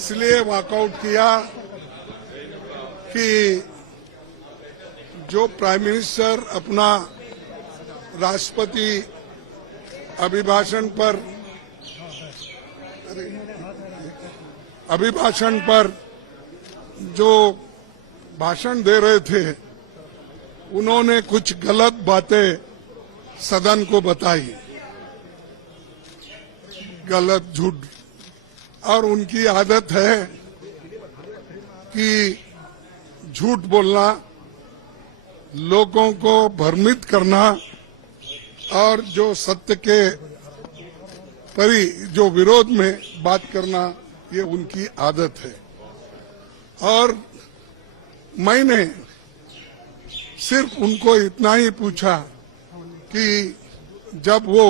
इसलिए वॉकआउट किया कि जो प्राइम मिनिस्टर अपना राष्ट्रपति अभिभाषण पर जो भाषण दे रहे थे, उन्होंने कुछ गलत बातें सदन को बताई, गलत झूठ। और उनकी आदत है कि झूठ बोलना, लोगों को भ्रमित करना और जो सत्य के जो विरोध में बात करना, ये उनकी आदत है। और मैंने सिर्फ उनको इतना ही पूछा कि जब वो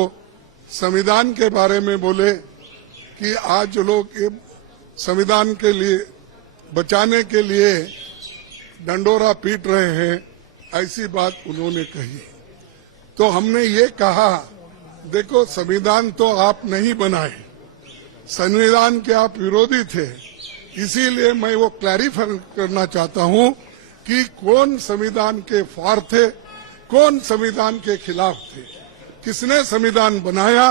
संविधान के बारे में बोले कि आज लोग संविधान के लिए बचाने के लिए डंडोरा पीट रहे हैं, ऐसी बात उन्होंने कही। तो हमने ये कहा, देखो संविधान तो आप नहीं बनाए, संविधान के आप विरोधी थे, इसीलिए मैं वो क्लैरिफाई करना चाहता हूं कि कौन संविधान के फार थे, कौन संविधान के खिलाफ थे, किसने संविधान बनाया,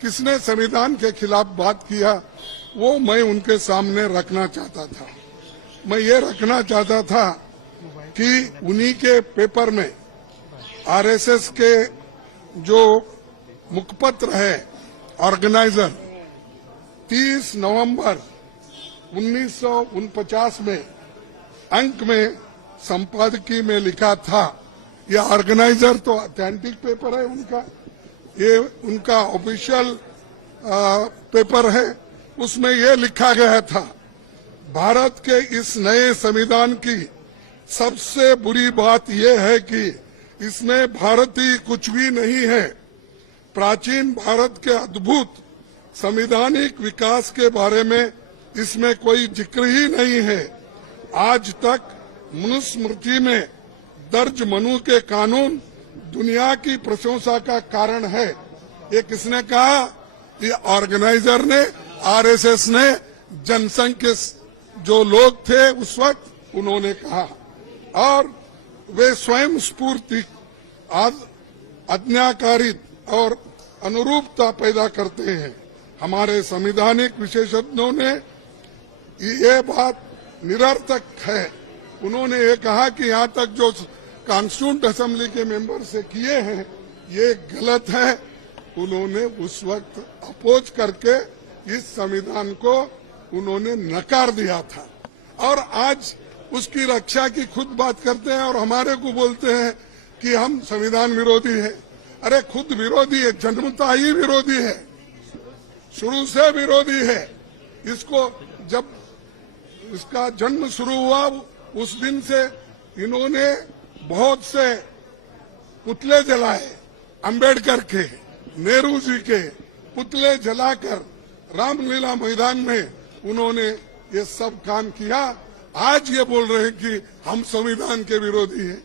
किसने संविधान के खिलाफ बात किया, वो मैं उनके सामने रखना चाहता था। मैं ये रखना चाहता था कि उन्हीं के पेपर में आरएसएस के जो मुखपत्र है ऑर्गेनाइजर 30 नवंबर 1949 में अंक में संपादकीय में लिखा था। ये ऑर्गेनाइजर तो ऑथेंटिक पेपर है उनका, ये उनका ऑफिशियल पेपर है। उसमें ये लिखा गया था, भारत के इस नए संविधान की सबसे बुरी बात यह है कि इसमें भारतीय कुछ भी नहीं है। प्राचीन भारत के अद्भुत संवैधानिक विकास के बारे में इसमें कोई जिक्र ही नहीं है। आज तक मनुस्मृति में दर्ज मनु के कानून दुनिया की प्रशंसा का कारण है। ये किसने कहा? ये ऑर्गेनाइजर ने, आरएसएस ने, जनसंघ के जो लोग थे उस वक्त उन्होंने कहा। और वे स्वयं स्फूर्ति, आज्ञाकारित और अनुरूपता पैदा करते हैं। हमारे संवैधानिक विशेषज्ञों ने ये बात निरर्थक है। उन्होंने ये कहा कि यहाँ तक जो कॉन्स्टिट्यूंट असेंबली के मेंबर से किए हैं ये गलत है। उन्होंने उस वक्त अपोज करके इस संविधान को उन्होंने नकार दिया था और आज उसकी रक्षा की खुद बात करते हैं और हमारे को बोलते हैं कि हम संविधान विरोधी है। अरे खुद विरोधी है, जन्मता ही विरोधी है, शुरू से विरोधी है। इसको जब इसका जन्म शुरू हुआ उस दिन से इन्होंने बहुत से पुतले जलाए, अंबेडकर के, नेहरू जी के पुतले जलाकर रामलीला मैदान में उन्होंने ये सब काम किया। आज ये बोल रहे हैं कि हम संविधान के विरोधी हैं।